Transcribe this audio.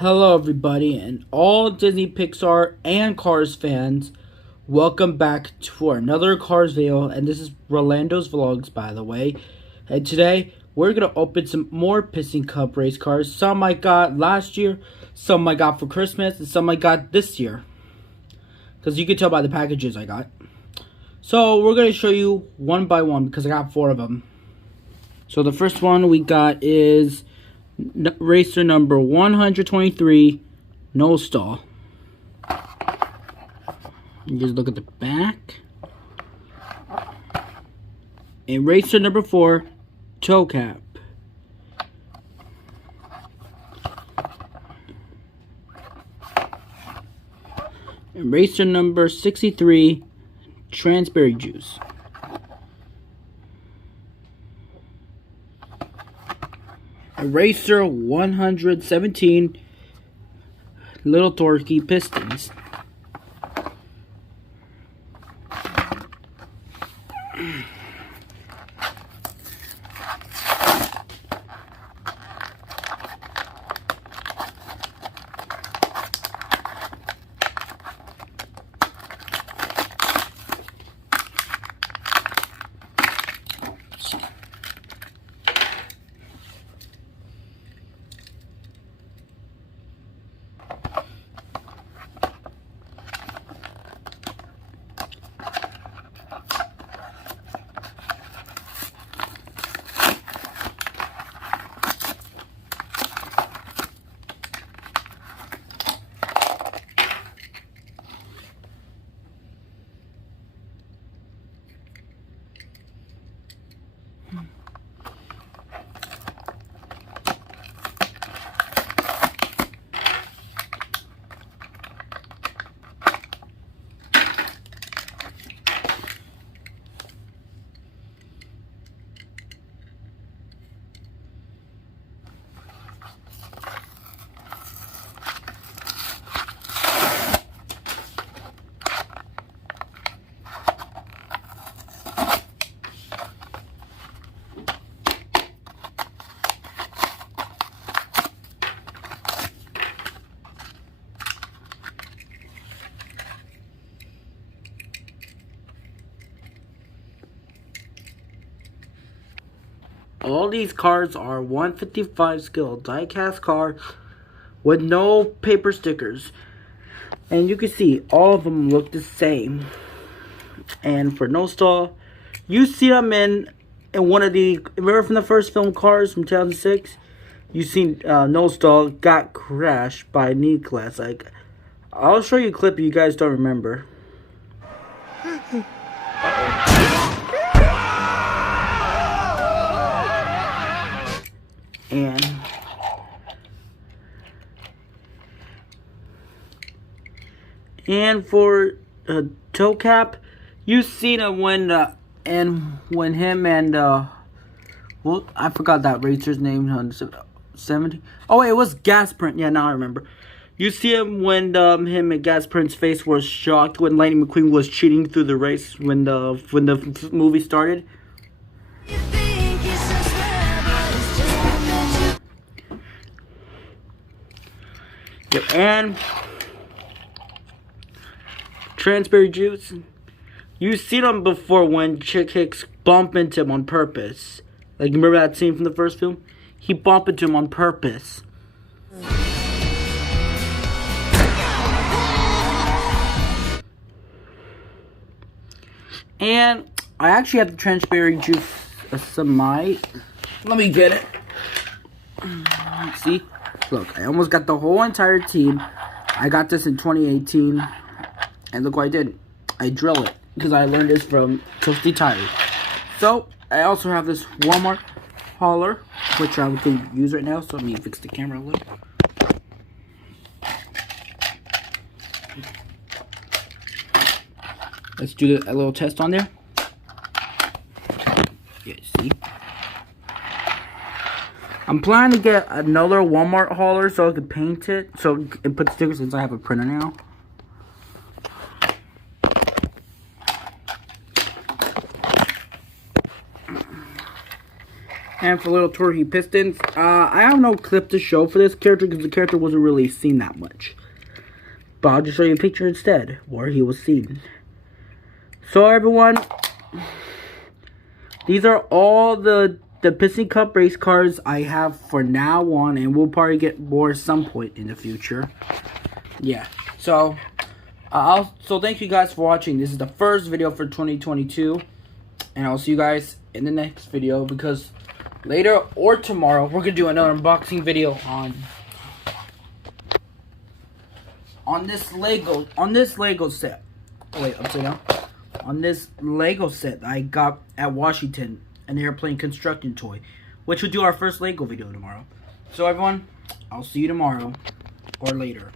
Hello, everybody, and all Disney, Pixar, and Cars fans. Welcome back for another Cars video, and this is Rolando's Vlogs, by the way. And today, we're going to open some more Piston Cup race cars. Some I got last year, some I got for Christmas, and some I got this year. Because you can tell by the packages I got. So, we're going to show you one by one, because I got 4 of them. So, the first one we got is racer number 123, no stall. And just look at the back. And racer number 4, toe cap. And racer number 63, transberry juice. Racer 117, little torquey pistons. All these cars are 155 scale die-cast car with no paper stickers. And you can see all of them look the same. And for no stall, you see them in one of the, remember from the first film Cars from 2006? You seen no stall got crashed by Nicholas. Like, I'll show you a clip you guys don't remember. And for toe cap, you seen him when him and well, I forgot that racer's name. 70. Oh wait, it was Gas Print. Yeah, now I remember. You see him when him and Gas Print's face was shocked when Lightning McQueen was cheating through the race when the movie started. Yep, and transberry juice. You've seen them before when Chick Hicks bump into him on purpose. Like, remember that scene from the first film? He bumped into him on purpose. And I actually have the transberry juice semi. Let me get it. See? Look, I almost got the whole entire team. I got this in 2018. And look what I did. I drill it. Because I learned this from Toasty Tire. So, I also have this Walmart hauler. Which I can use right now. So, let me fix the camera a little. Let's do a little test on there. Yeah, see? I'm planning to get another Walmart hauler so I can paint it. So it put stickers since I have a printer now. And for little Torhy Pistons, I have no clip to show for this character because the character wasn't really seen that much. But I'll just show you a picture instead where he was seen. So everyone, these are all the Piston Cup race cars I have for now on, and we'll probably get more at some point in the future. Yeah, so thank you guys for watching. This is the first video for 2022, and I'll see you guys in the next video, because later or tomorrow we're gonna do another unboxing video on this Lego set. Oh, wait, upside down. On this Lego set I got at Washington, an airplane constructing toy, which will do our first Lego video tomorrow. So everyone, I'll see you tomorrow or later.